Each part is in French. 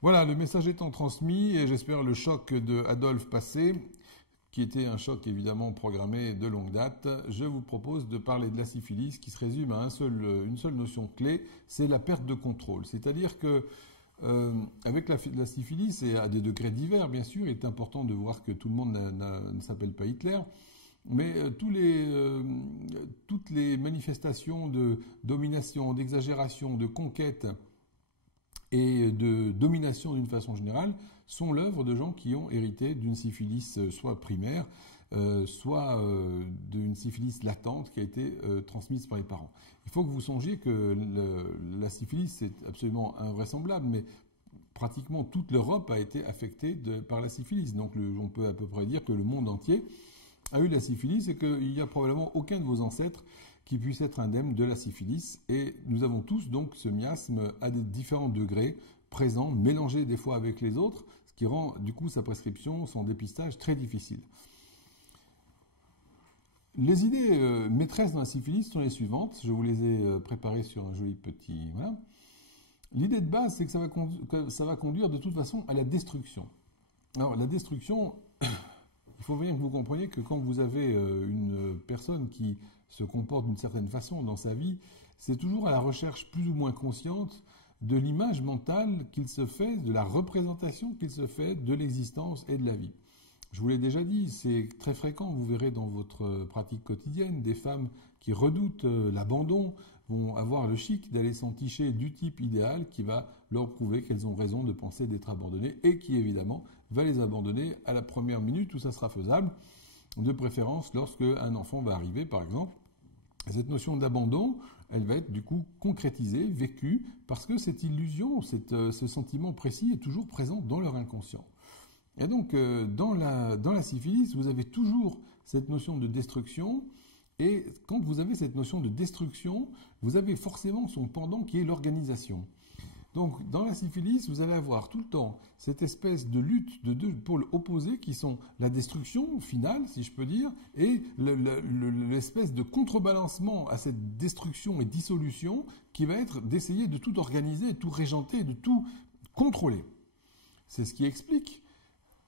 Voilà, le message étant transmis et j'espère le choc de Adolphe passé, qui était un choc évidemment programmé de longue date, je vous propose de parler de la syphilis qui se résume à une seule notion clé, c'est la perte de contrôle. C'est-à-dire que avec la syphilis, et à des degrés divers bien sûr, il est important de voir que tout le monde ne s'appelle pas Hitler, mais toutes les manifestations de domination, d'exagération, de conquête et de domination d'une façon générale sont l'œuvre de gens qui ont hérité d'une syphilis soit primaire, soit d'une syphilis latente qui a été transmise par les parents. Il faut que vous songiez que la syphilis, c'est absolument invraisemblable, mais pratiquement toute l'Europe a été affectée par la syphilis. Donc on peut à peu près dire que le monde entier a eu la syphilis et qu'il n'y a probablement aucun de vos ancêtres qui puisse être indemne de la syphilis. Et nous avons tous donc ce miasme à des différents degrés présents, mélangés des fois avec les autres, ce qui rend du coup sa prescription, son dépistage très difficile. Les idées maîtresses dans la syphilis sont les suivantes. Je vous les ai préparées sur un joli petit... Voilà. L'idée de base, c'est que ça va conduire de toute façon à la destruction. Alors la destruction... Il faut bien que vous compreniez que quand vous avez une personne qui se comporte d'une certaine façon dans sa vie, c'est toujours à la recherche plus ou moins consciente de l'image mentale qu'il se fait, de la représentation qu'il se fait de l'existence et de la vie. Je vous l'ai déjà dit, c'est très fréquent, vous verrez dans votre pratique quotidienne, des femmes qui redoutent l'abandon vont avoir le chic d'aller s'enticher du type idéal qui va leur prouver qu'elles ont raison de penser d'être abandonnées et qui évidemment va les abandonner à la première minute où ça sera faisable, de préférence lorsque un enfant va arriver par exemple. Cette notion d'abandon, elle va être du coup concrétisée, vécue, parce que cette illusion, ce sentiment précis est toujours présent dans leur inconscient. Et donc, dans la syphilis, vous avez toujours cette notion de destruction, et quand vous avez cette notion de destruction, vous avez forcément son pendant qui est l'organisation. Donc, dans la syphilis, vous allez avoir tout le temps cette espèce de lutte de deux pôles opposés qui sont la destruction finale, si je peux dire, et l'espèce de contrebalancement à cette destruction et dissolution qui va être d'essayer de tout organiser, de tout régenter, de tout contrôler. C'est ce qui explique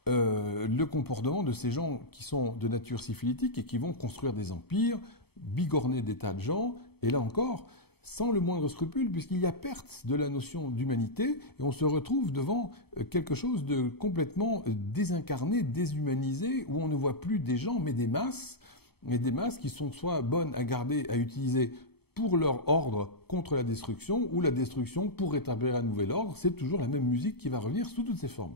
le comportement de ces gens qui sont de nature syphilitique et qui vont construire des empires, bigorner des tas de gens, et là encore, sans le moindre scrupule, puisqu'il y a perte de la notion d'humanité, et on se retrouve devant quelque chose de complètement désincarné, déshumanisé, où on ne voit plus des gens, mais des masses qui sont soit bonnes à garder, à utiliser pour leur ordre contre la destruction, ou la destruction pour rétablir un nouvel ordre. C'est toujours la même musique qui va revenir sous toutes ses formes.